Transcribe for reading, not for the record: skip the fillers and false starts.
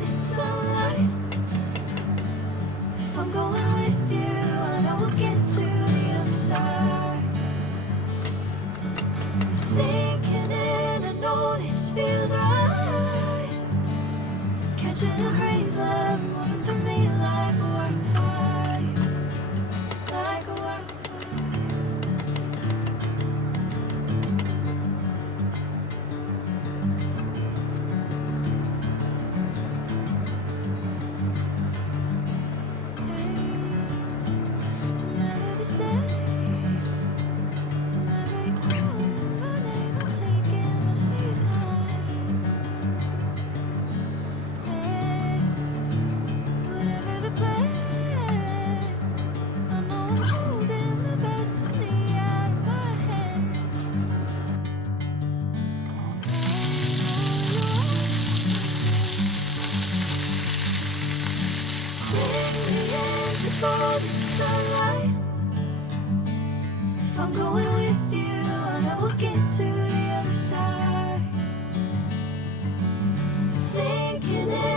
golden sunlight. If I'm going with you, I know we'll get to the other side. Sinking in, I know this feels right. Catching a breeze, love moving through me like a wildfire, like a wildfire. Never the same. Never you calling my name, I'm taking my sweet time. Hey, whatever the plan, I know I'm holding the best of me out of my hand. Millions of golden sunlight. If I'm going with you, I know we'll get to the other side. Sinking in.